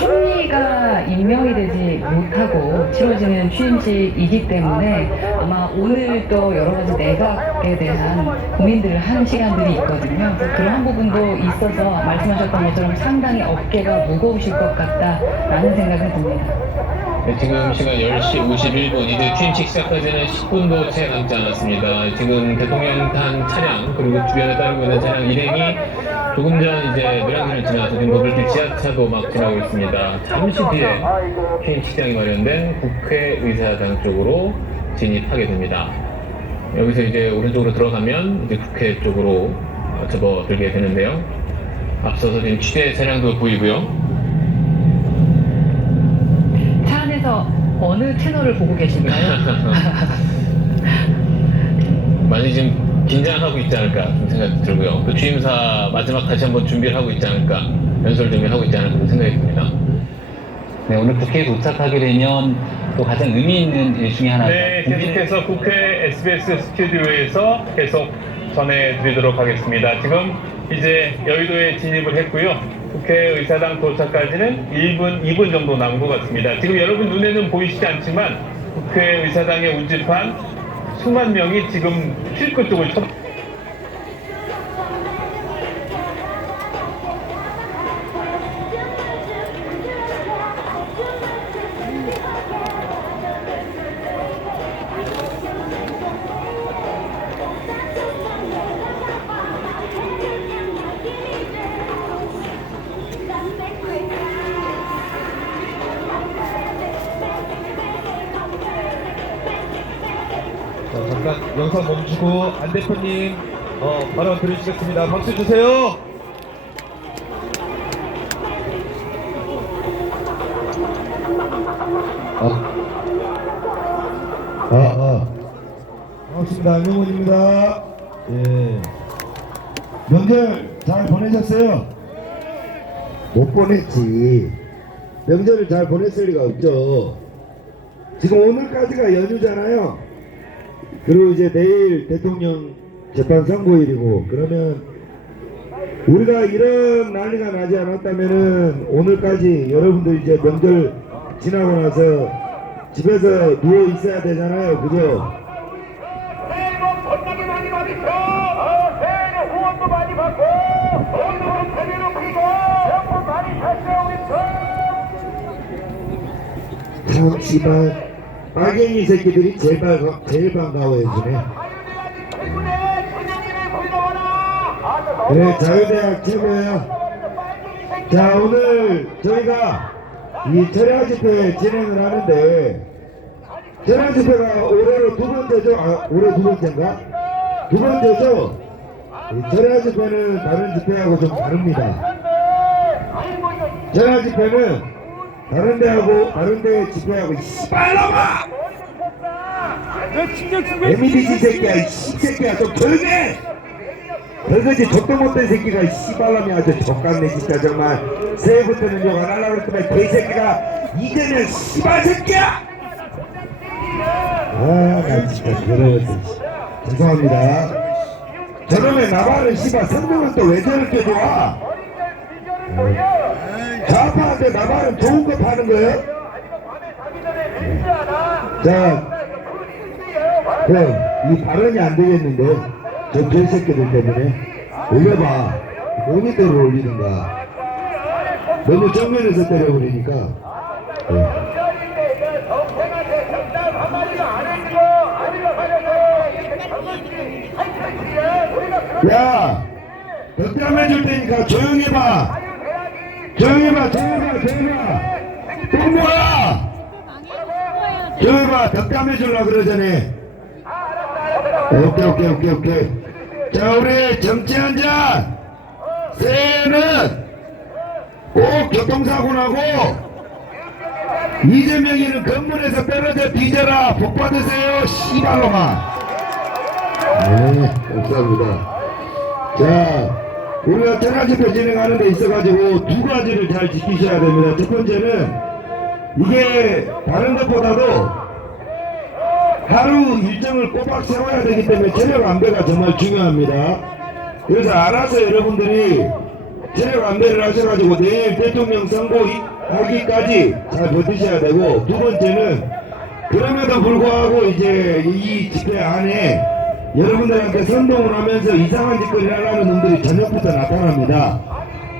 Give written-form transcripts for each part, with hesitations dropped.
총리가 임명이 되지 못하고 치러지는 취임식이기 때문에 아마 오늘 또 여러 가지 내각에 대한 고민들을 하는 시간들이 있거든요. 그래서 그런 부분도 있어서 말씀하셨던 것처럼 상당히 어깨가 무거우실 것 같다라는 생각이 듭니다. 네, 지금 시간 10시 51분, 이제 취임식 시작까지는 10분도 채 남지 않았습니다. 지금 대통령 탄 차량, 그리고 주변에 따르고 있는 차량 일행이 조금 전 이제 노량진을 지나서 지금 거들길 지하차도 막 지나고 있습니다. 잠시 뒤에 취임식장이 마련된 국회의사당 쪽으로 진입하게 됩니다. 여기서 이제 오른쪽으로 들어가면 이제 국회 쪽으로 접어들게 되는데요. 앞서서 지금 취재 차량도 보이고요. 차 안에서 어느 채널을 보고 계신가요? 많이 지금 긴장하고 있지 않을까 좀 생각이 들고요. 그 취임사 마지막 다시 한번 준비를 하고 있지 않을까, 연설 준비를 하고 있지 않을까 생각이 듭니다. 네, 오늘 국회에 도착하게 되면 또 가장 의미 있는 일 중에 하나가 네, 계속해서 국회 SBS 스튜디오에서 계속 전해드리도록 하겠습니다. 지금 이제 여의도에 진입을 했고요. 국회의사당 도착까지는 1분, 2분 정도 남은 것 같습니다. 지금 여러분 눈에는 보이시지 않지만 국회의사당에 운집한 수만 명이 지금 출구 쪽을 쳐. 잠깐 영상 멈추고 안 대표님 발언 들으시겠습니다. 박수 주세요. 반갑습니다. 안영훈입니다. 예. 명절 잘 보내셨어요? 못 보냈지. 명절을 잘 보냈을 리가 없죠. 지금 오늘까지가 연휴잖아요. 그리고 이제 내일 대통령 재판 선고일이고, 그러면 우리가 이런 난리가 나지 않았다면은 오늘까지 여러분들 이제 명절 지나고 나서 집에서 누워 있어야 되잖아요. 그죠? 새해 복 겁나게 많이 받으셔. 새해에 후원도 많이 받고 오늘은 제대로 피고 명품 많이 샀어요. 우리 참 씨발 빨갱이 새끼들이 제일 반가워해주네. 그래, 자유대학 최고야. 자, 오늘 저희가 이 철야 집회 진행을 하는데, 철야 집회가 올해로 두 번째죠? 올해 두 번째인가? 두 번째죠? 이 철야 집회는 다른 집회하고 좀 다릅니다. 철야 집회는 다른 데 집회하고 씨발놈아! MBC 새끼야, 이 씨새끼야, 좀 조용히 해! 별거지 족도 못된 새끼가 씨발놈이 아주 족같네 진짜. 정말 새해부터는 욕 안 하려고 그랬더니 개새끼가 이제는 씨발 새끼야! 나 진짜 괴로웠어. 죄송합니다. 저놈의 나발은 씨발 성능은 또 왜 저렇게 좋아? 좌파한테 나발은 좋은 거 파는 거예요? 자, 그럼 이 발언이 안 되겠는데 저 개새끼들 때문에 올려봐. 모니터를 올리는가. 너무 정면에서 때려버리니까. 야, 덕담 해줄 테니까 조용히 해봐. 조용히 봐. 또 뭐야? 조용히 봐. 덕담 해줄라 그러자네. 오케이. 자, 우리 정치 한 잔. 새해는 꼭 교통사고 나고 이재명이는 건물에서 떨어져 뒤져라. 복 받으세요. 씨발놈아. 네, 감사합니다. 자, 우리가 철야집회 진행하는 데 있어가지고 두 가지를 잘 지키셔야 됩니다. 첫 번째는 이게 다른 것보다도 하루 일정을 꼬박 세워야 되기 때문에 체력 안배가 정말 중요합니다. 그래서 알아서 여러분들이 체력 안배를 하셔가지고 내일 대통령 선고 나오기까지 잘 버티셔야 되고, 두 번째는 그럼에도 불구하고 이제 이 집회 안에 여러분들한테 선동을 하면서 이상한 짓거리를 하려는 놈들이 저녁부터 나타납니다.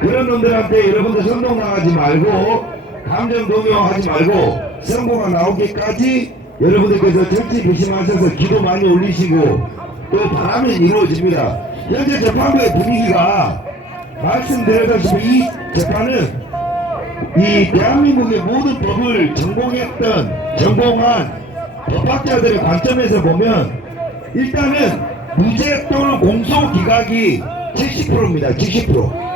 그런 놈들한테 여러분들 선동당하지 말고 감정 동요하지 말고 선고가 나오기까지 여러분들께서 정치 조심하셔서 기도 많이 올리시고 또 바라면 이루어집니다. 현재 재판부의 분위기가 말씀드렸다시피 이 재판은 이 대한민국의 모든 법을 전공한 법학자들의 관점에서 보면 일단은 무죄 또는 공소 기각이 70%입니다. 70%.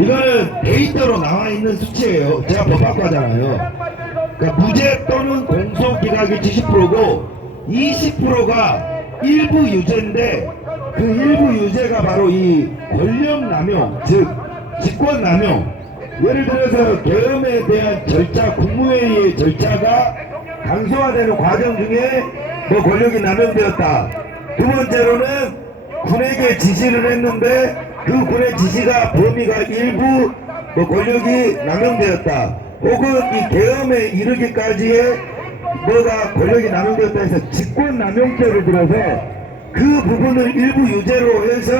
이거는 데이터로 나와 있는 수치예요. 제가 법학과잖아요. 그러니까 무죄 또는 공소 기각이 70%고 20%가 일부 유죄인데 그 일부 유죄가 바로 이 권력 남용, 즉 직권 남용. 예를 들어서 계엄에 대한 절차, 국무회의의 절차가 강소화되는 과정 중에 뭐 권력이 남용되었다. 두 번째로는 군에게 지시를 했는데 그 군의 지시가 범위가 일부 뭐 권력이 남용되었다. 혹은 이 계엄에 이르기까지의 뭐가 권력이 남용되었다 해서 직권 남용죄를 들어서 그 부분을 일부 유죄로 해서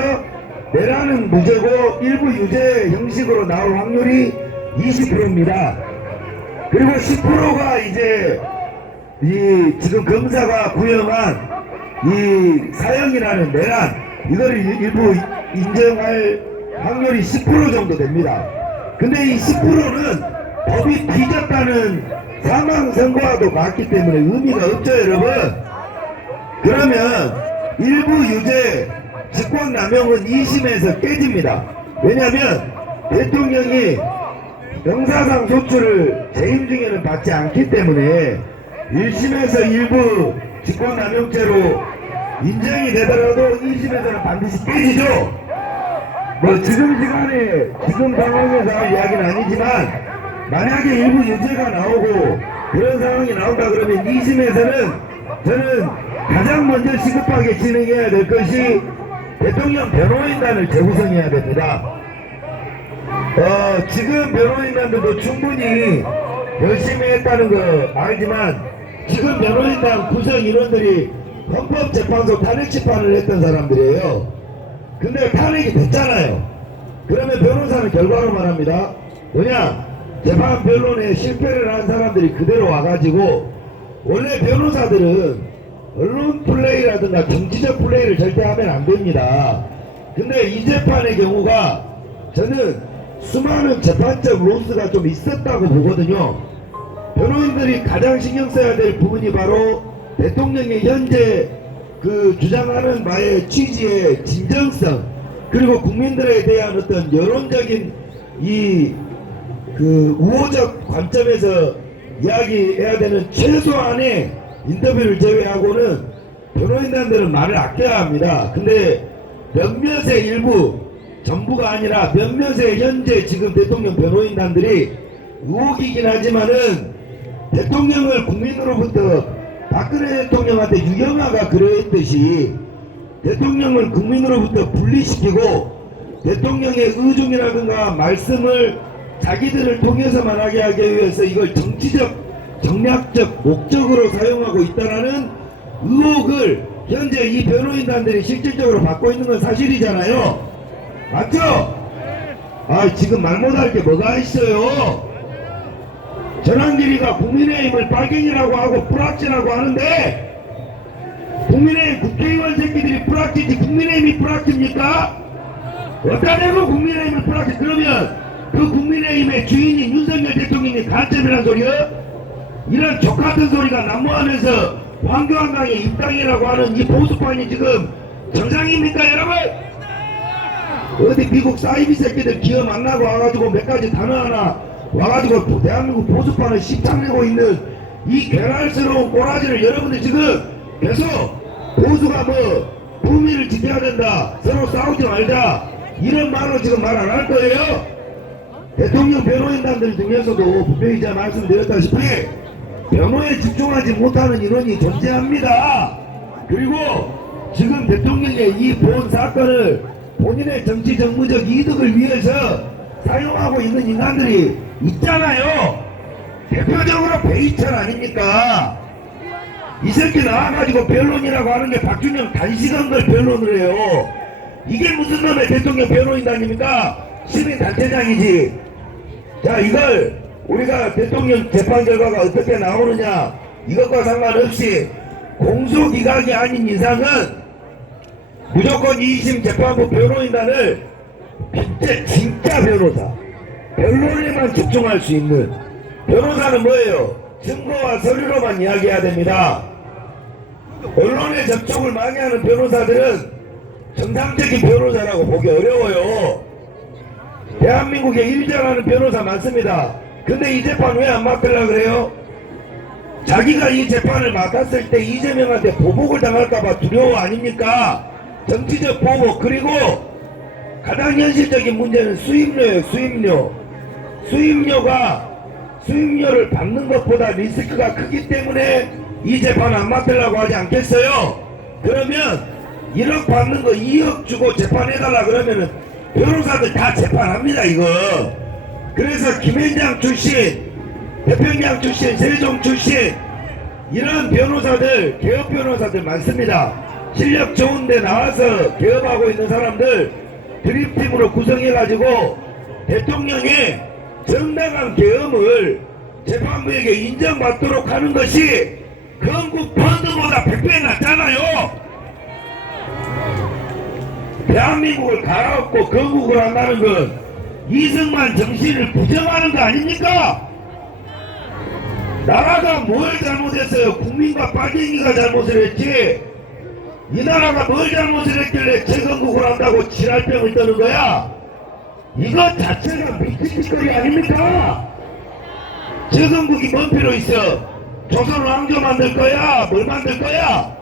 내라는 무죄고 일부 유죄 형식으로 나올 확률이 20%입니다. 그리고 10%가 이제 이 지금 검사가 구형한 이 사형이라는 내란 이거를 일부 인정할 확률이 10% 정도 됩니다. 근데 이 10%는 법이 빚었다는 사망 선고와도 같기 때문에 의미가 없죠, 여러분. 그러면 일부 유죄 직권남용은 2심에서 깨집니다. 왜냐하면 대통령이 형사상 소추를 재임 중에는 받지 않기 때문에 1심에서 일부 직권남용죄로 인정이 되더라도 2심에서는 반드시 깨지죠. 뭐 지금 시간에 지금 상황에서 할 이야기는 아니지만 만약에 일부 유죄가 나오고 그런 상황이 나온다 그러면 2심에서는 저는 가장 먼저 시급하게 진행해야 될 것이 대통령 변호인단을 재구성해야 됩니다. 지금 변호인단들도 충분히 열심히 했다는 거 알지만 지금 변호인단 구성 인원들이 헌법재판소 탄핵심판을 했던 사람들이에요. 근데 탄핵이 됐잖아요. 그러면 변호사는 결과로 말합니다. 뭐냐? 재판 변론에 실패를 한 사람들이 그대로 와가지고 원래 변호사들은 언론 플레이라든가 정치적 플레이를 절대 하면 안 됩니다. 근데 이 재판의 경우가 저는 수많은 재판적 로스가 좀 있었다고 보거든요. 변호인들이 가장 신경 써야 될 부분이 바로 대통령의 현재 그 주장하는 바의 취지의 진정성 그리고 국민들에 대한 어떤 여론적인 이 그 우호적 관점에서 이야기해야 되는 최소한의 인터뷰를 제외하고는 변호인단들은 말을 아껴야 합니다. 근데 몇몇의 일부 전부가 아니라 몇몇의 현재 지금 대통령 변호인단들이 의혹이긴 하지만은 대통령을 국민으로부터 박근혜 대통령한테 유경아가 그랬듯이 대통령을 국민으로부터 분리시키고 대통령의 의중이라든가 말씀을 자기들을 통해서만 하게 하기 위해서 이걸 정치적 정략적 목적으로 사용하고 있다는 의혹을 현재 이 변호인단들이 실질적으로 받고 있는 건 사실이잖아요. 맞죠? 지금 말 못할 게 뭐가 있어요. 전환길이가 국민의힘을 빨갱이라고 하고 뿌락지라고 하는데 국민의힘 국회의원 새끼들이 뿌락지지 국민의힘이 뿌락지입니까? 어디다 대고 국민의힘을 뿌락지. 그러면 그 국민의힘의 주인인 윤석열 대통령이 간첩이란 소리야? 이런 족같은 소리가 난무하면서 황교안당의 입당이라고 하는 이 보수파인이 지금 정상입니까 여러분? 어디 미국 사이비 새끼들 기어 만나고 와가지고 몇 가지 단어 하나 와가지고 대한민국 보수파는 씹창내고 있는 이 괴랄스러운 꼬라지를 여러분들 지금 계속 보수가 뭐 국민을 지켜야 된다 서로 싸우지 말자 이런 말로 지금 말 안 할 거예요? 대통령 변호인단들 중에서도 분명히 제가 말씀드렸다시피 변호에 집중하지 못하는 인원이 존재합니다. 그리고 지금 대통령의 이 본 사건을 본인의 정치 정무적 이득을 위해서 사용하고 있는 인간들이 있잖아요. 대표적으로 베이천 아닙니까? 이 새끼 나와가지고 변론이라고 하는 게 박준영 단시간 걸 변론을 해요. 이게 무슨 놈의 대통령 변호인단입니까? 시민단체장이지. 자, 이걸 우리가 대통령 재판 결과가 어떻게 나오느냐, 이것과 상관없이 공소기각이 아닌 이상은 무조건 2심 재판부 변호인단을 진짜 변호사, 변론에만 집중할 수 있는 변호사는 뭐예요? 증거와 서류로만 이야기해야 됩니다. 언론에 접촉을 많이 하는 변호사들은 정상적인 변호사라고 보기 어려워요. 대한민국에 일전하는 변호사 많습니다. 근데 이 재판 왜 안 맡으려고 그래요? 자기가 이 재판을 맡았을 때 이재명한테 보복을 당할까봐 두려워 아닙니까? 정치적 보복. 그리고 가장 현실적인 문제는 수임료예요. 수임료를 받는 것보다 리스크가 크기 때문에 이 재판 안 맡으려고 하지 않겠어요? 그러면 1억 받는 거 2억 주고 재판해달라 그러면은 변호사들 다 재판합니다, 이거. 그래서 김현장 출신, 대평양 출신, 세종 출신, 이런 변호사들, 개업 변호사들 많습니다. 실력 좋은데 나와서 개업하고 있는 사람들 드림팀으로 구성해가지고 대통령의 정당한 계엄을 재판부에게 인정받도록 하는 것이 건국 펀드보다 100배 낫잖아요. 대한민국을 갈아엎고 건국을 한다는 건 이승만 정신을 부정하는 거 아닙니까? 나라가 뭘 잘못했어요? 국민과 빨갱이가 잘못을 했지. 이 나라가 뭘 잘못을 했길래 재건국을 한다고 지랄병을 떠는 거야? 이것 자체가 미친짓거리 아닙니까? 재건국이 뭔 필요 있어? 조선 왕조 만들 거야? 뭘 만들 거야?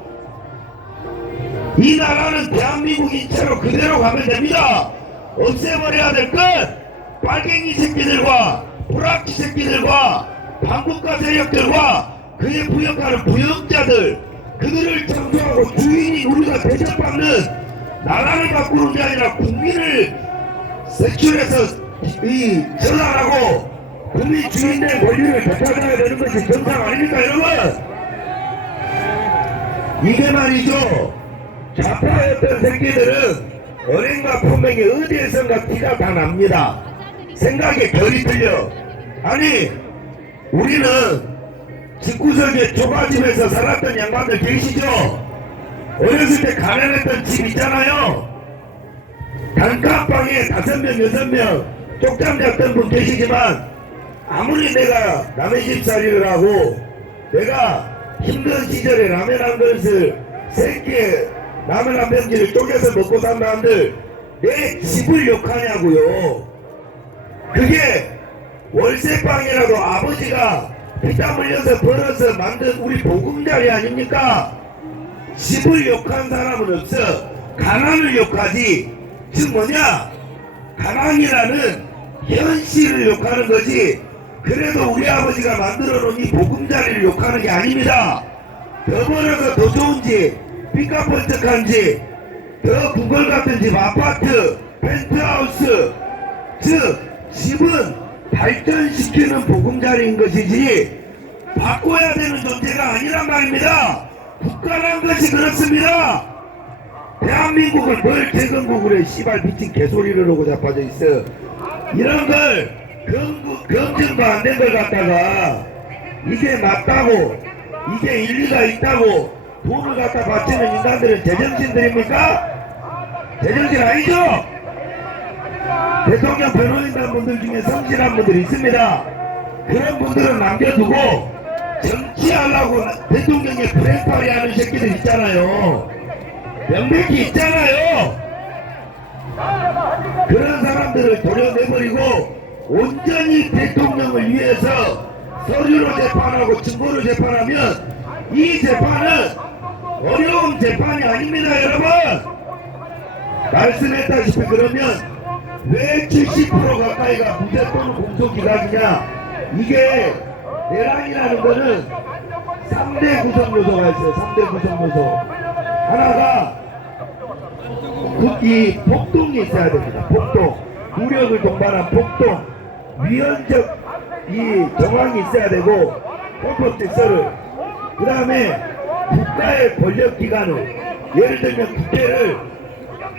이 나라는 대한민국인 채로 그대로 가면 됩니다. 없애버려야 될 것, 빨갱이 새끼들과 불악치 새끼들과 반국가 세력들과 그에 부역하는 부역자들, 그들을 청소하고 주인이 우리가 대접받는 나라를 바꾸는 게 아니라 국민을 색출해서 전환하고 국민 주인의 권리를 되찾아야 되는 것이 정상 아닙니까, 여러분? 이게 말이죠. 좌파였던 새끼들은 언행과 품행이 어디에선가 티가 다 납니다. 생각의 결이 틀려. 아니, 우리는 집구석에 조가집에서 살았던 양반들 계시죠? 어렸을 때 가난했던 집 있잖아요. 단칸방에 5명, 6명 쪽잠 잤던 분 계시지만 아무리 내가 남의 집 살이를 하고 내가 힘든 시절에 라면 한 그릇을 3끼에 라면 한 병지를 쪼개서 먹고 산 사람들 내 집을 욕하냐고요. 그게 월세방이라도 아버지가 피땀 흘려서 벌어서 만든 우리 보금자리 아닙니까? 집을 욕한 사람은 없어. 가난을 욕하지. 즉 뭐냐? 가난이라는 현실을 욕하는 거지. 그래도 우리 아버지가 만들어 놓은 이 보금자리를 욕하는 게 아닙니다. 더 벌어서 더 좋은 집, 삐까뻔쩍한 집, 더 구걸 같은 집, 아파트, 펜트하우스, 즉 집은 발전시키는 보금자리인 것이지 바꿔야 되는 존재가 아니란 말입니다. 국가란 것이 그렇습니다. 대한민국을 뭘 재건국을 해 씨발 미친 개소리를 하고 자빠져 있어. 이런 걸 검증도 안 된 걸 갖다가 이게 맞다고 이게 일리가 있다고 돈을 갖다 바치는 인간들은 제정신들입니까? 제정신 아니죠? 대통령 변호인단 분들 중에 성실한 분들이 있습니다. 그런 분들은 남겨두고 정치하려고 대통령의 브레이크팔이 하는 새끼들 있잖아요. 명백히 있잖아요. 그런 사람들을 도려내버리고 온전히 대통령을 위해서 서류로 재판하고 증거로 재판하면 이 재판은 어려운 재판이 아닙니다, 여러분. 말씀했다시피 그러면 왜 70% 가까이가 무죄 또는 공소기각이냐? 이게 내란이라는 거는 3대 구성 요소가 있어요. 3대 구성 요소. 하나가 이 폭동이 있어야 됩니다. 폭동. 무력을 동반한 폭동, 위헌적 이 정황이 있어야 되고 헌법 질서를, 그 다음에 국가의 권력기관을, 예를 들면 국회를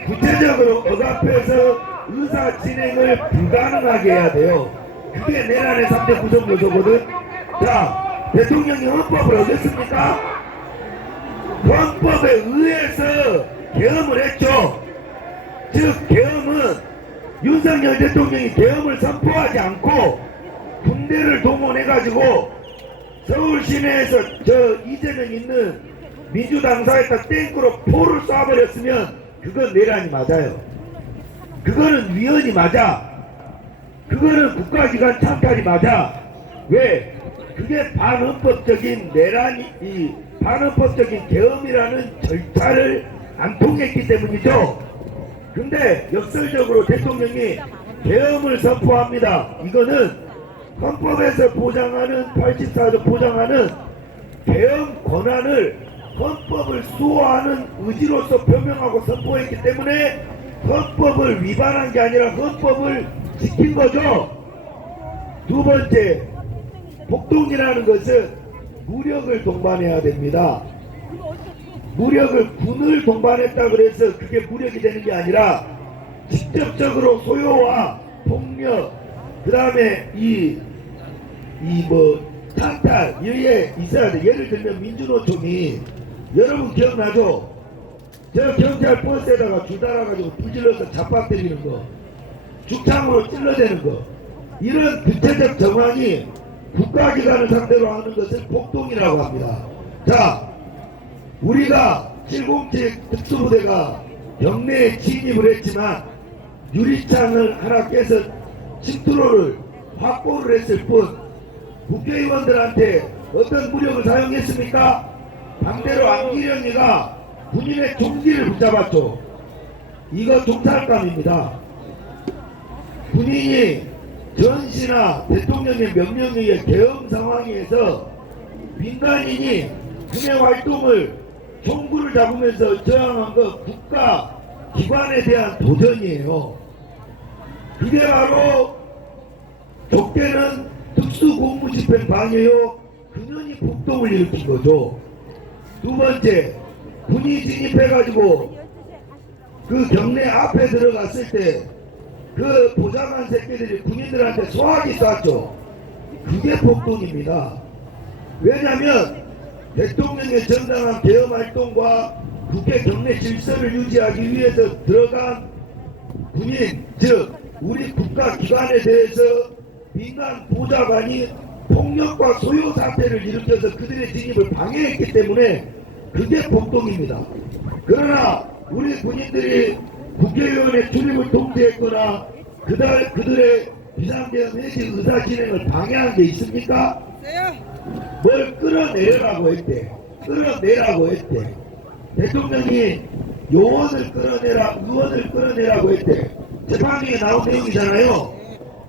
구체적으로 억압해서 의사 진행을 불가능하게 해야 돼요. 그게 내란의 3대 구성 요소거든. 자, 대통령이 헌법을 어겼습니까? 헌법에 의해서 계엄을 했죠. 즉 계엄은 윤석열 대통령이 계엄을 선포하지 않고 군대를 동원해가지고 서울 시내에서 저 이재명 있는 민주당사에다 탱크로 포를 쏴버렸으면 그건 내란이 맞아요. 그거는 위헌이 맞아. 그거는 국가기관 창탈이 맞아. 왜? 그게 반헌법적인 내란이, 이 반헌법적인 계엄이라는 절차를 안 통했기 때문이죠. 근데 역설적으로 대통령이 계엄을 선포합니다. 이거는 헌법에서 보장하는 84조 보장하는 계엄 권한을 헌법을 수호하는 의지로서 표명하고 선포했기 때문에 헌법을 위반한 게 아니라 헌법을 지킨 거죠. 두 번째, 폭동이라는 것은 무력을 동반해야 됩니다. 무력을 군을 동반했다 그래서 그게 무력이 되는 게 아니라 직접적으로 소요와 폭력, 그 다음에 찬탈, 이게 있어야 돼. 예를 들면 민주노총이, 여러분 기억나죠? 저 경찰 버스에다가 줄 달아가지고 불질러서 잡박 때리는 거, 죽창으로 찔러대는 거, 이런 구체적 정황이 국가기관을 상대로 하는 것을 폭동이라고 합니다. 자, 우리가 707 특수부대가 경내에 진입을 했지만 유리창을 하나 깨서 침투로를 확보를 했을 뿐 국회의원들한테 어떤 무력을 사용했습니까? 반대로 안기령이가 군인의 종기를 붙잡았죠. 이거 종살감입니다. 군인이 전시나 대통령의 명령에 의해 계엄 상황에서 민간인이 군의 활동을 총구를 잡으면서 저항한 거 국가 기관에 대한 도전이에요. 그게 바로 좁게는 특수공무집행 방해요. 근원이 폭동을 일으킨 거죠. 두 번째, 군이 진입해가지고 그 경내 앞에 들어갔을 때 그 보좌관 새끼들이 군인들한테 소화기 쐈죠. 그게 폭동입니다. 왜냐하면 대통령의 정당한 계엄 활동과 국회 경내 질서를 유지하기 위해서 들어간 군인, 즉 우리 국가기관에 대해서 민간 보좌관이 폭력과 소요 사태를 일으켜서 그들의 진입을 방해했기 때문에 그게 폭동입니다. 그러나 우리 군인들이 국회의원의 출입을 통제했거나 그들의 비상계엄 내지 의사 진행을 방해한 게 있습니까? 뭘 끌어내라고 했대. 끌어내라고 했대. 대통령이 요원을 끌어내라, 의원을 끌어내라고 했대. 재판에 나온 내용이잖아요.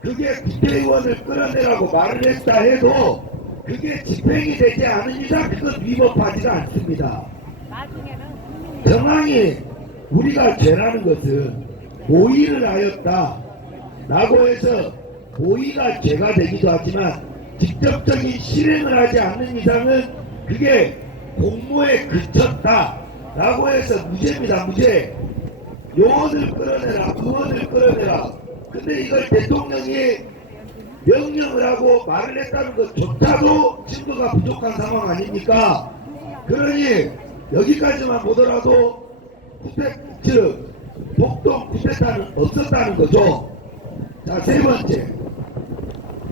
그게 국회의원을 끌어내라고 말을 했다 해도 그게 집행이 되지 않은 이상 그건 위법하지가 않습니다. 정황이 우리가 죄라는 것은 모의를 하였다 라고 해서 모의가 죄가 되기도 하지만 직접적인 실행을 하지 않는 이상은 그게 공모에 그쳤다 라고 해서 무죄입니다. 무죄. 요원을 끌어내라, 의원을 끌어내라. 근데 이걸 대통령이 명령을 하고 말을 했다는 것조차도 증거가 부족한 상황 아닙니까? 그러니 여기까지만 보더라도 폭동 쿠데타는 없었다는 거죠. 자, 세 번째,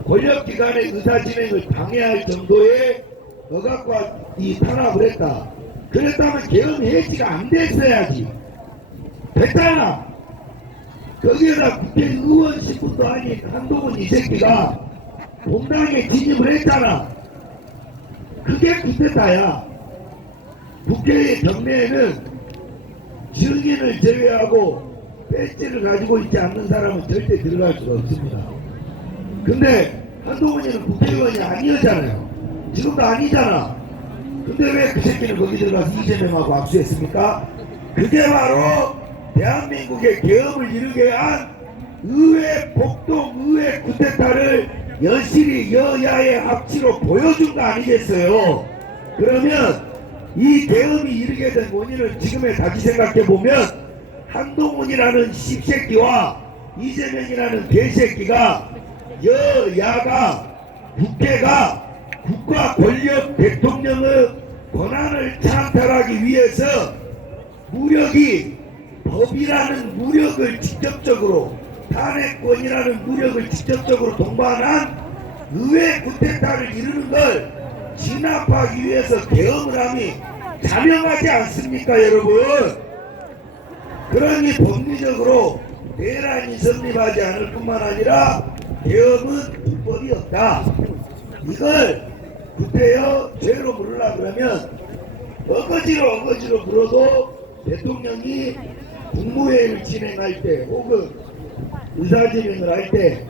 권력기관의 의사진행을 방해할 정도의 억압과 이 탄압을 했다. 그랬다면 계엄 해지가 안 됐어야지. 됐잖아. 거기에다 국회의원 신분도 아닌 한동훈 이 새끼가 공당에 진입을 했잖아. 그게 쿠데타야. 국회의 경내에는 증인을 제외하고 배지를 가지고 있지 않는 사람은 절대 들어갈 수가 없습니다. 근데 한동훈이는 국회의원이 아니었잖아요. 지금도 아니잖아. 근데 왜 그 새끼는 거기 들어가서 이재명하고 압수했습니까? 그게 바로 대한민국의 계엄을 이루게 한 의회 복동 의회 쿠데타를 여실히 여야의 합치로 보여준 거 아니겠어요? 그러면 이 계엄이 이르게 된 원인을 지금에 다시 생각해 보면 한동훈이라는 씹새끼와 이재명이라는 개새끼가 여야가 국회가 국가 권력 대통령의 권한을 찬탈하기 위해서 무력이 법이라는 무력을 직접적으로 탄핵권이라는 무력을 직접적으로 동반한 의회 쿠데타를 이루는 걸 진압하기 위해서 계엄을 함이 자명하지 않습니까 여러분? 그러니 법리적으로 대란이 성립하지 않을 뿐만 아니라 계엄은 불법이 없다. 이걸 구태여 죄로 물으려 그러면 어거지로 물어도 대통령이 국무회의를 진행할 때 혹은 의사진행을 할 때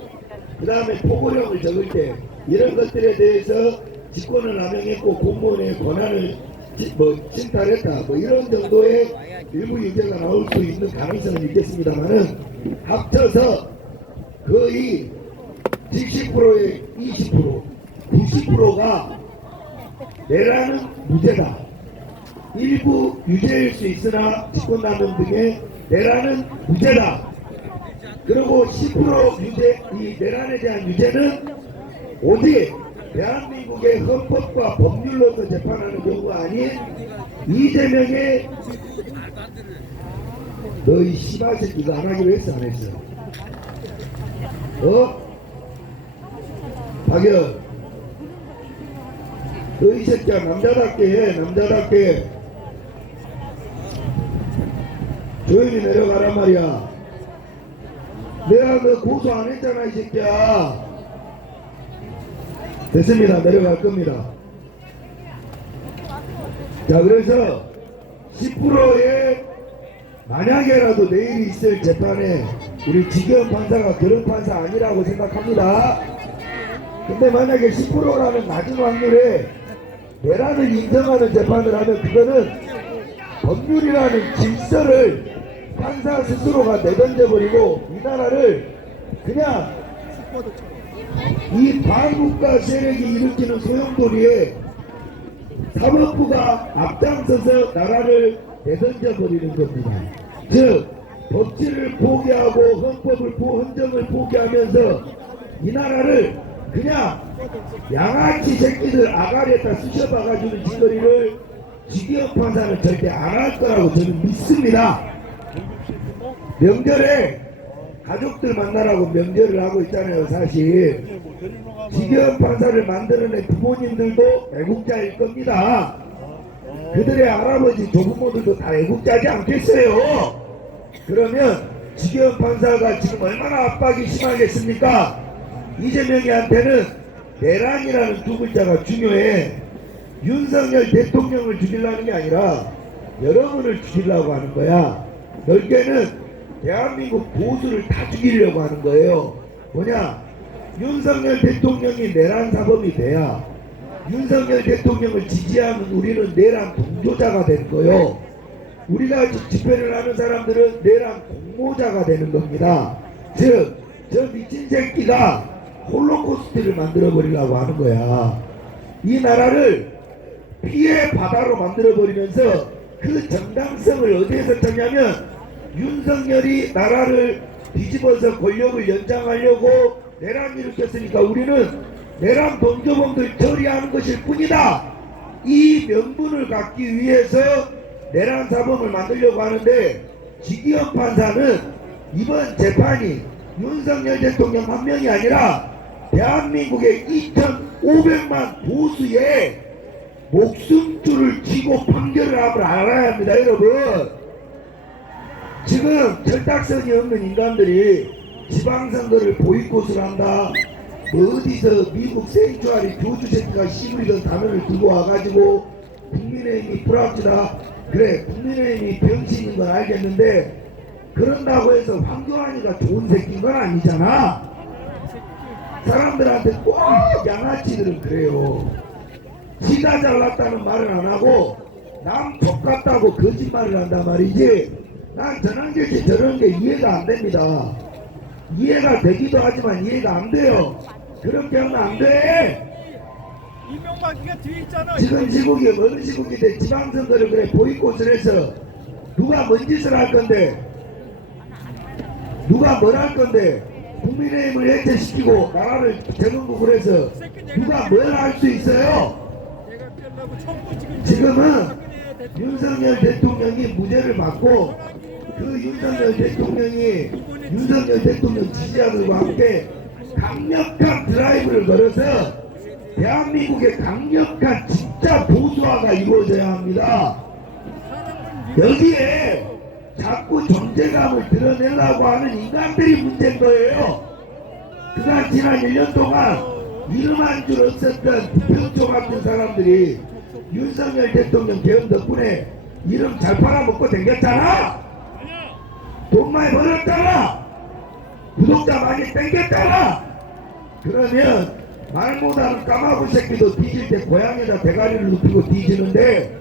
그 다음에 포고령을 적을 때 이런 것들에 대해서 직권을 남용했고 공무원의 권한을 침탈했다 이런 정도의 일부 유죄가 나올 수 있는 가능성은 있겠습니다만은 합쳐서 거의 70%에 20% 90%가 내라는 무죄다. 일부 유죄일 수 있으나 직권남용 등의 내라는 무죄다. 그리고 10% 유죄, 이 내란에 대한 유죄는 오직 대한민국의 헌법과 법률로서 재판하는 경우가 아닌 이재명의 너희 씨발새끼가 안 하기로 했어 안 했어? 박연 너희 새끼야 남자답게 해 남자답게 조용히 내려가란 말이야. 내가 너 고소 안 했잖아 이 새끼야. 됐습니다. 내려갈 겁니다. 자 그래서 10%의 만약에라도 내일 있을 재판에 우리 지경 판사가 그런 판사 아니라고 생각합니다. 근데 만약에 10%라는 낮은 확률에 내란을 인정하는 재판을 하면 그거는 법률이라는 질서를 판사 스스로가 내던져버리고 이 나라를 그냥 이 반국가 세력이 일으키는 소용돌이에 사법부가 앞장서서 나라를 내던져버리는 겁니다. 즉 법치를 포기하고 헌정을 포기하면서 이 나라를 그냥 양아치 새끼들 아가리에다 쑤셔박아주는 짓거리를 지기현 판사는 절대 안 할 거라고 저는 믿습니다. 명절에 가족들 만나라고 명절을 하고 있잖아요. 사실 지기현 판사를 만들어낸 부모님들도 애국자일 겁니다. 그들의 할아버지 조부모들도 다 애국자지 않겠어요? 그러면 지기현 판사가 지금 얼마나 압박이 심하겠습니까? 이재명이한테는 내란이라는 두 글자가 중요해. 윤석열 대통령을 죽이려는 게 아니라 여러분을 죽이려고 하는 거야. 넓게는 대한민국 보수를 다 죽이려고 하는 거예요. 뭐냐? 윤석열 대통령이 내란 사범이 돼야 윤석열 대통령을 지지하는 우리는 내란 동조자가 되는 거예요. 우리가 집회를 하는 사람들은 내란 공모자가 되는 겁니다. 즉, 저 미친 새끼가 홀로코스트를 만들어버리려고 하는 거야. 이 나라를 피해 바다로 만들어버리면서 그 정당성을 어디에서 찾냐면 윤석열이 나라를 뒤집어서 권력을 연장하려고 내란 일으켰으니까 우리는 내란 동조범들 처리하는 것일 뿐이다. 이 명분을 갖기 위해서 내란 사범을 만들려고 하는데 지기현 판사는 이번 재판이 윤석열 대통령 한 명이 아니라 대한민국의 2,500만 보수의 목숨줄을 쥐고 판결을 함을 알아야 합니다. 여러분 지금 철딱선이 없는 인간들이 지방선거를 보이콧을 한다. 뭐 어디서 미국 생추알이 교주 새끼가 씨부리던 단어를 들고 와가지고 국민의힘이 불합치다. 그래 국민의힘이 병신인 건 알겠는데 그런다고 해서 황교안이가 좋은 새끼인 건 아니잖아. 사람들한테 꼭 양아치들은 그래요. 지가 잘났다는 말을 안 하고 남 족같다고 거짓말을 한단 말이지. 난 전환교체 저런 게 이해가 안 됩니다. 이해가 되기도 하지만 이해가 안 돼요. 그렇게 하면 안 돼. 이명박이가 뒤에 있잖아. 지금 시국이 어느 시국인데 지방선거를 그래 보이콧을 해서 누가 뭔 짓을 할 건데, 누가 뭘 할 건데, 국민의힘을 해체시키고 나라를 재건국을 해서 누가 뭘 할 수 있어요? 지금은 윤석열 대통령이 무죄를 받고 그 윤석열 대통령이 윤석열 대통령 지지자들과 함께 강력한 드라이브를 걸어서 대한민국의 강력한 진짜 보수화가 이루어져야 합니다. 여기에 자꾸 존재감을 드러내려고 하는 인간들이 문제인 거예요. 그간 지난 1년 동안 이름 한 줄 없었던 부평초 같은 사람들이 윤석열 대통령 개헌 덕분에 이름 잘 팔아먹고 댕겼잖아. 돈 많이 벌었잖아. 구독자 많이 땡겼잖아. 그러면 말 못하는 까마귀 새끼도 뒤질 때 고양이에다 대가리를 눕히고 뒤지는데,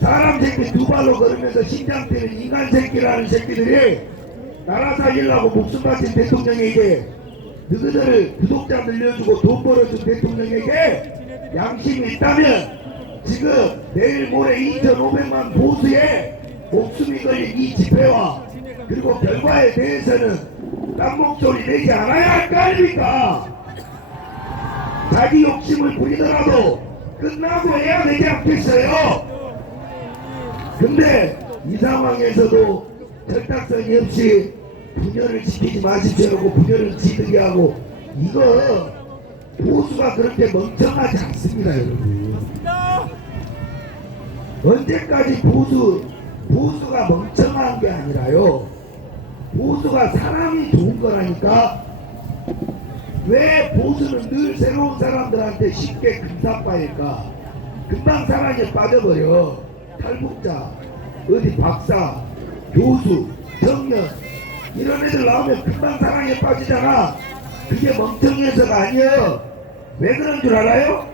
사람 새끼 두 발로 걸으면서 심장 뛰는 인간 새끼라는 새끼들이 나라 살리려고 목숨 바친 대통령에게, 너희들을 구독자 늘려주고 돈 벌어준 대통령에게 양심이 있다면 지금 내일 모레 2,500만 보수의 목숨이 걸린 이 집회와 그리고 결과에 대해서는 딴 목소리 내지 않아야 할 거 아닙니까? 자기 욕심을 부리더라도 끝나고 해야 되지 않겠어요? 근데 이 상황에서도 절탁성이 없이 분열을 시키지 마십시오라고 분열을 지르게 하고, 이거 보수가 그렇게 멍청하지 않습니다, 여러분. 언제까지 보수가 멍청한 게 아니라요, 보수가 사람이 좋은 거라니까. 왜 보수는 늘 새로운 사람들한테 쉽게 금사빠일까? 금방 사랑에 빠져버려. 탈북자, 어디 박사, 교수, 청년 이런 애들 나오면 금방 사랑에 빠지잖아. 그게 멍청해서가 아니에요. 왜 그런 줄 알아요?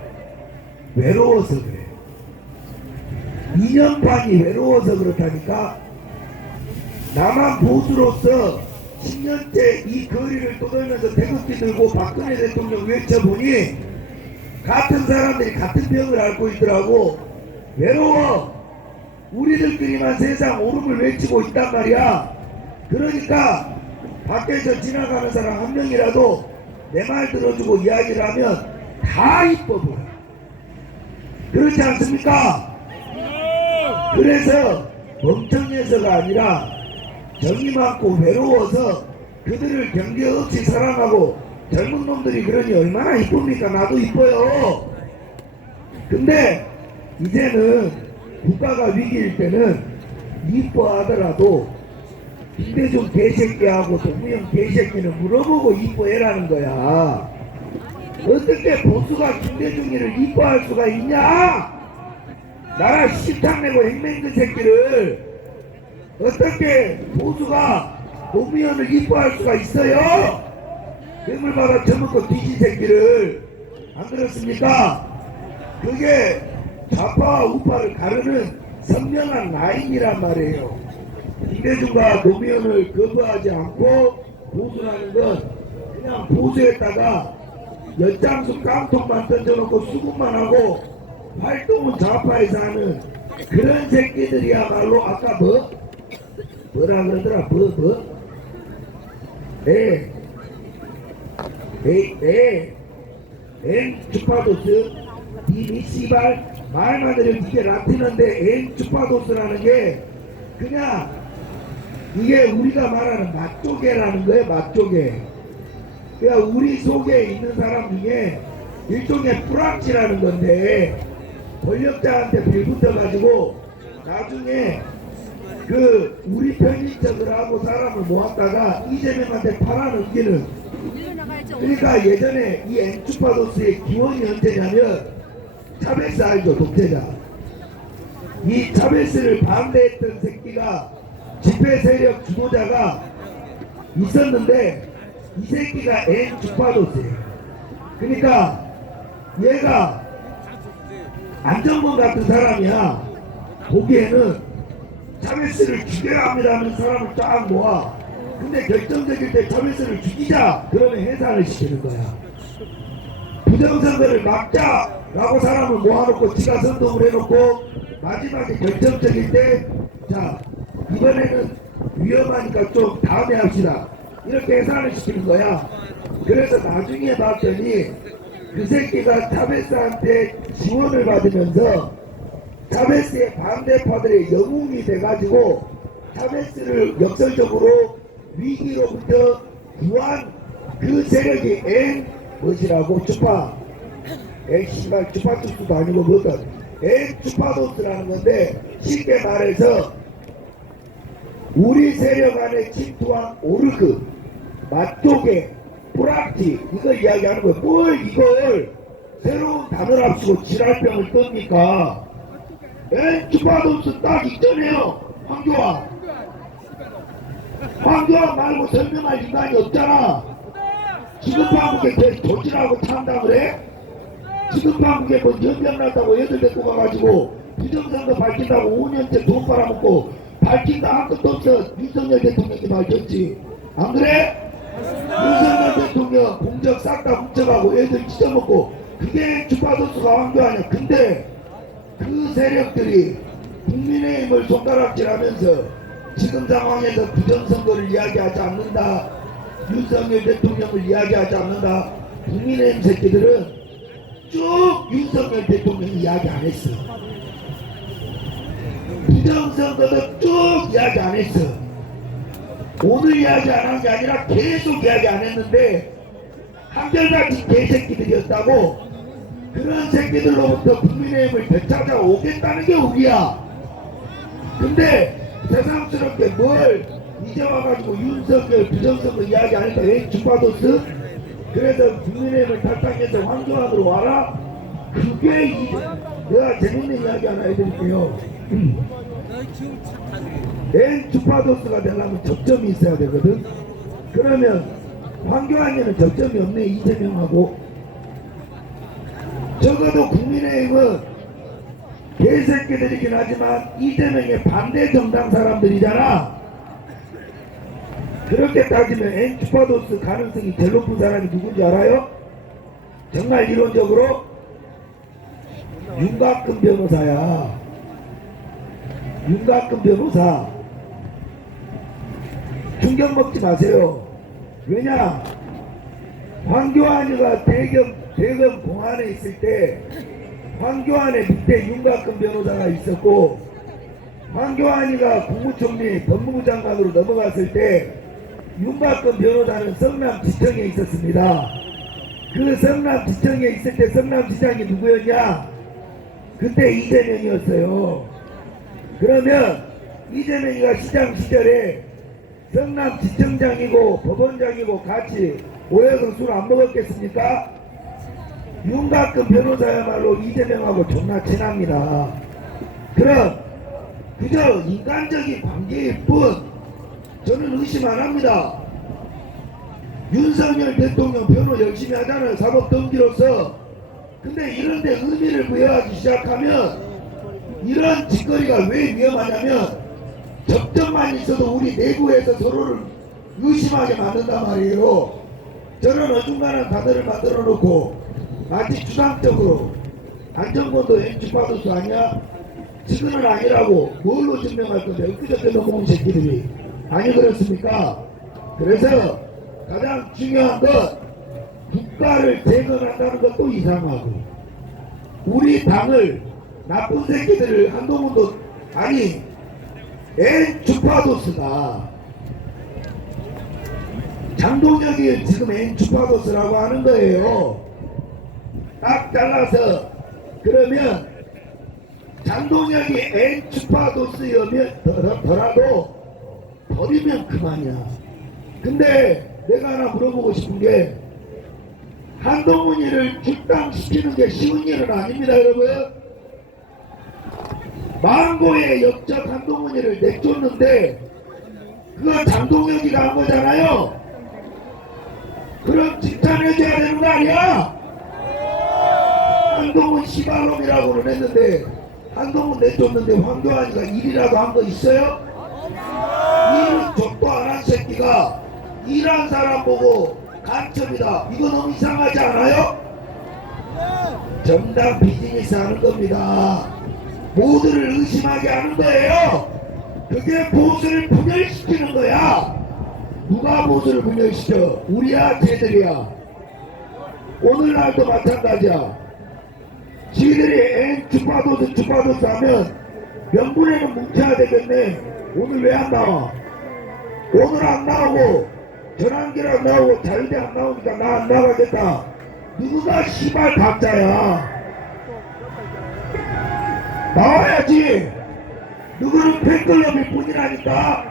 외로워서 그래. 2년반이 외로워서 그렇다니까. 나만 보수로서 10년째 이 거리를 떠돌면서 태극기 들고 박근혜 대통령 외쳐보니 같은 사람들이 같은 병을 앓고 있더라고. 외로워. 우리들끼리만 세상 오름을 외치고 있단 말이야. 그러니까 밖에서 지나가는 사람 한 명이라도 내 말 들어주고 이야기를 하면 다 이뻐 보여. 그렇지 않습니까? 그래서 멍청해서가 아니라 정이 많고 외로워서 그들을 경계 없이 사랑하고, 젊은 놈들이 그러니 얼마나 이쁩니까? 나도 이뻐요. 근데 이제는 국가가 위기일 때는 이뻐하더라도 김대중 개새끼하고 동무형 개새끼는 물어보고 이뻐해라는 거야. 어떻게 보수가 김대중이를 이뻐할 수가 있냐? 나라 십탕내고 행맹그 새끼를 어떻게 보수가 노무현을 이뻐할 수가 있어요? 뇌물받아 처먹고 뒤진 새끼를. 안 그렇습니까? 그게 좌파와 우파를 가르는 선명한 라인이란 말이에요. 김대중과 노무현을 거부하지 않고 보수라는 건 그냥 보수했다가 엿장수 깡통만 던져놓고 수급만 하고 활동은 좌파에서 하는 그런 새끼들이야말로 아까 뭐라 그러더라? 엔 주파도스 이 씨발 말만 들으면 이게 라틴어인데 엔 주파도스라는 게 그냥 이게 우리가 말하는 맛조개라는 거예요. 맛조개. 그러니까 우리 속에 있는 사람 중에 일종의 뿌락지라는 건데, 권력자한테 빌붙어가지고 나중에 그 우리 편인 척을 하고 사람을 모았다가 이재명한테 팔아넘기는. 그러니까 예전에 이 엔추파도스의 기원이 언제냐면 차베스 알죠? 독재자. 이 차베스를 반대했던 새끼가 집회 세력 주도자가 있었는데 이 새끼가 엔추파도스예요. 그러니까 얘가 안정권 같은 사람이야. 보기에는 차베스를 죽여야 합니다는 사람을 쫙 모아 근데 결정적일 때 차별성을 죽이자 그러면 해산을 시키는 거야. 부정선거를 막자라고 사람을 모아놓고 지가 선동을 해놓고 마지막에 결정적일 때 자 이번에는 위험하니까 좀 다음에 합시다 이렇게 해산을 시키는 거야. 그래서 나중에 봤더니 그 새끼가 차베스한테 지원을 받으면서 차베스의 반대파들의 영웅이 돼가지고 차베스를 역설적으로 위기로부터 구한 그 세력이 뭐시라고 주파 씨발 주파춥스도 아니고 뭐든 주파도스라는 건데 쉽게 말해서 우리 세력 안에 침투한 오르그 맛조개 뿌락지 이걸 이야기하는 거예요. 뭘 이걸 새로운 단어를 합치고 지랄병을 뜹니까? 주파도스 딱 있잖아요. 황교안 말고 설명할 인간이 없잖아. 지금 한국에 조질하고 참담을 해? 지금 한국에 뭐 연병 났다고 애들 데리고 가가지고 부정선거 밝힌다고 5년째 돈 빨아먹고 밝힌다 한 것도 없어. 윤석열 대통령이 밝혔지. 안 그래? 윤석열 대통령 공적 싹 다 훔쳐가고 애들 찢어먹고 그게 주파도스가 황교안이야. 근데 그 세력들이 국민의힘을 손가락질하면서 지금 상황에서 부정선거를 이야기하지 않는다. 윤석열 대통령을 이야기하지 않는다. 국민의힘 새끼들은 쭉 윤석열 대통령 이야기 안 했어. 부정선거도 쭉 이야기 안 했어. 오늘 이야기 안 한 게 아니라 계속 이야기 안 했는데 한결같이 개새끼들이었다고. 그런 새끼들로부터 국민의힘을 되찾아 오겠다는 게 우리야. 근데 세상스럽게 뭘 이제 와가지고 윤석열 부정선거 이야기 하니까 왜 주파도스? 그래서 국민의힘을 탈당해서 황교안으로 와라? 그게 내가 재밌는 이야기 하나 해드릴게요. 주파도스가 되려면 접점이 있어야 되거든. 그러면 황교안에는 접점이 없네. 이재명하고. 적어도 국민의힘은 개새끼들이긴 하지만 이재명의 반대 정당 사람들이잖아. 그렇게 따지면 주파도스 가능성이 제일 높은 사람이 누군지 알아요? 정말 이론적으로 윤곽근 변호사야. 윤곽근 변호사. 충격 먹지 마세요. 왜냐? 황교안이가 대검 공안에 있을 때 황교안의 밑에 윤곽근 변호사가 있었고, 황교안이가 국무총리 법무부 장관으로 넘어갔을 때 윤곽근 변호사는 성남지청에 있었습니다. 그 성남지청에 있을 때 성남시장이 누구였냐? 그때 이재명이었어요. 그러면 이재명이가 시장 시절에 성남지청장이고 법원장이고 같이 오해서 술 안 먹었겠습니까? 윤곽근 변호사야말로 이재명하고 존나 친합니다. 그럼 그저 인간적인 관계일 뿐 저는 의심 안 합니다. 윤석열 대통령 변호 열심히 하잖아요. 사법동기로서. 근데 이런데 의미를 부여하기 시작하면 이런 짓거리가 왜 위험하냐면 접점만 있어도 우리 내부에서 서로를 의심하게 만든단 말이에요. 저는 어중간한 단어를 만들어 놓고 마치 주장적으로 안정권도 주파도스 아니야? 지금은 아니라고 뭘로 증명할 건데 엊그저께 넘어온 새끼들이 아니 그렇습니까? 그래서 가장 중요한 건 국가를 재건한다는 것도 이상하고 우리 당을 나쁜 새끼들을 한동훈도 아니 주파도스가 장동혁이 지금 주파도스라고 하는 거예요. 딱 잘라서. 그러면 장동혁이 주파도스여면 더라도 버리면 그만이야. 근데 내가 하나 물어보고 싶은 게 한동훈이를 출당시키는 게 쉬운 일은 아닙니다, 여러분. 망고의 역적 한동훈이를 내쫓는데 그거 장동혁이가 한 거잖아요. 그럼 칭찬해줘야 되는 거 아니야? 한동훈 시발놈이라고는 했는데 한동훈 내쫓는데 황교안이가 일이라도 한 거 있어요? 일은 족도 안 한 새끼가 일한 사람 보고 간첩이다. 이거 너무 이상하지 않아요? 정당 비즈니스 하는 겁니다. 모두를 의심하게 하는 거예요. 그게 보수를 분열시키는 거야. 누가 보수를 분열시켜? 우리야, 쟤들이야. 오늘날도 마찬가지야. 지들이 엔 주파도스 하면 명분에는 뭉쳐야 되겠네. 오늘 왜 안 나와? 오늘 안 나오고 전환길 안 나오고 자유대 안 나오니까 나 안 나가겠다. 누구가 시발 가짜야? 나와야지. 누구는 팬클럽일 뿐이라니까.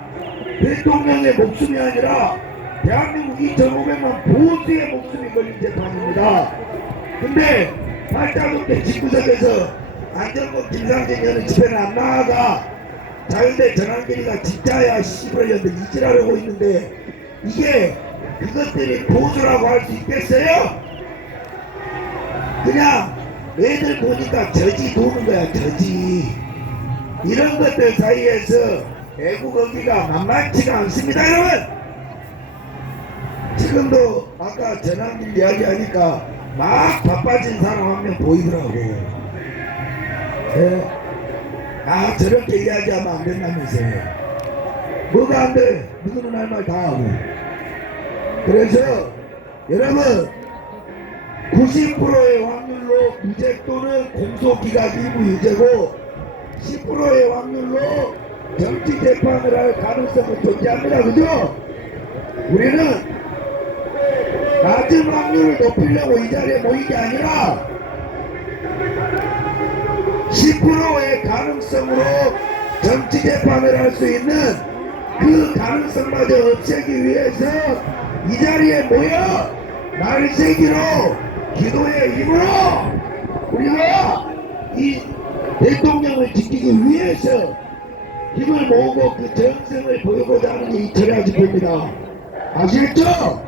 대통령의 목숨이 아니라 대한민국 2,500만 보수의 목숨이 걸린 재판입니다. 근데 발자국대 집구석에서 안전법 김상진 의원은 집에는 안 나가. 자유대 전환길이가 진짜야 씨발년들 이질하려고 있는데 이게 그것들이 보수라고 할 수 있겠어요? 그냥 애들 보니까 저지 도는 거야. 저지. 이런 것들 사이에서 애국언기가 만만치가 않습니다 여러분. 지금도 아까 전환길 이야기하니까 막 바빠진 사람 한 명 보이더라고. 예? 아 저렇게 이야기하면 안 된다면서요. 뭐가 안 돼? 누구는 할 말 다 하고. 그래서 여러분 90%의 확률로 무죄 또는 공소기각 일부 유죄고 10%의 확률로 정치 재판을 할 가능성은 존재합니다. 그죠? 우리는 낮은 확률을 높이려고 이 자리에 모인 게 아니라 10%의 가능성으로 정치 재판을 할 수 있는 그 가능성마저 없애기 위해서 이 자리에 모여 날새기로 기도의 힘으로 우리가 이 대통령을 지키기 위해서 힘을 모으고 그 정성을 보이고자 하는 게 이 철야 집회입니다. 아시겠죠?